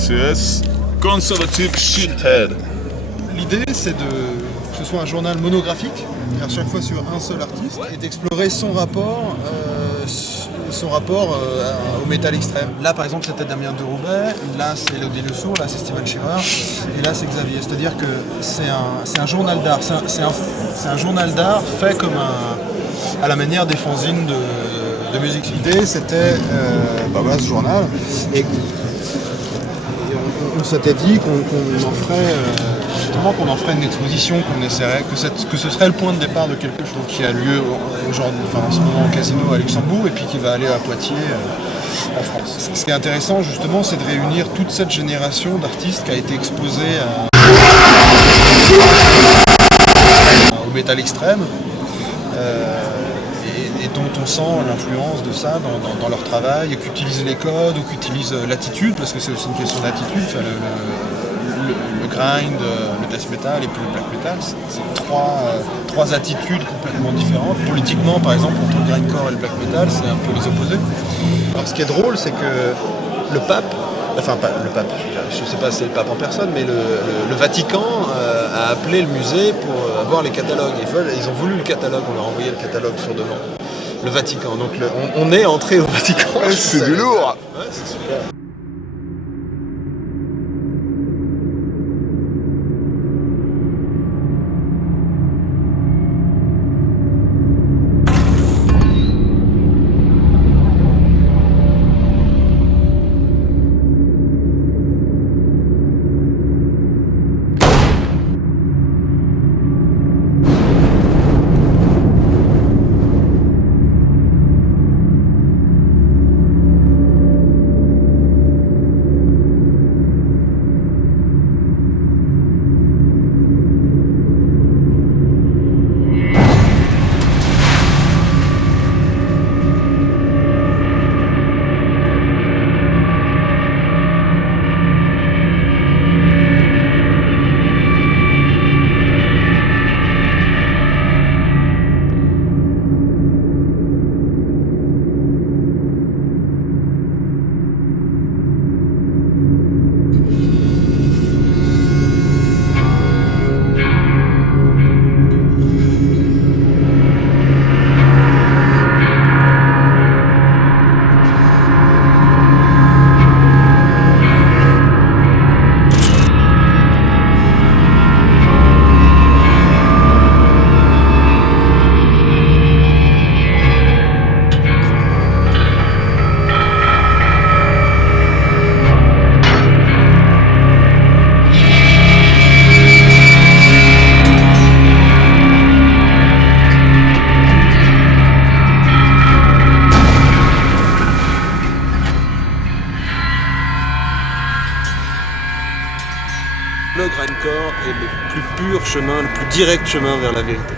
CCS, Conservative Shithead. L'idée, c'est que ce soit un journal monographique, c'est-à-dire chaque fois sur un seul artiste, et d'explorer son rapport au métal extrême. Là, par exemple, c'était Damien Deroubaix, là, c'est Elodie Lesourd, là, c'est Steven Schirrer, et là, c'est Xavier. C'est-à-dire que c'est un journal d'art. C'est un journal d'art fait comme à la manière des fanzines de musique. L'idée, c'était ce journal, et on s'était dit qu'on en ferait qu'on en ferait une exposition, qu'on essaierait, que ce serait le point de départ de quelque chose qui a lieu aujourd'hui, en ce moment au Casino à Luxembourg et puis qui va aller à Poitiers en France. Ce qui est intéressant justement, c'est de réunir toute cette génération d'artistes qui a été exposée au métal extrême et dont on sent l'influence de ça dans leur travail, et qu'utilisent les codes ou qu'utilisent l'attitude, parce que c'est aussi une question d'attitude. Le grind, le death metal et puis le black metal, c'est trois attitudes complètement différentes. Politiquement, par exemple, entre le grindcore et le black metal, c'est un peu les opposés. Alors, ce qui est drôle, c'est que le pape, je ne sais pas si c'est le pape en personne, mais le Vatican a appelé le musée pour avoir les catalogues. Ils ont voulu le catalogue, on leur a envoyé le catalogue sur demande. Le Vatican, donc on est entré au Vatican. C'est du lourd. Ouais, c'est super. Le grindcore est le plus pur chemin, le plus direct chemin vers la vérité.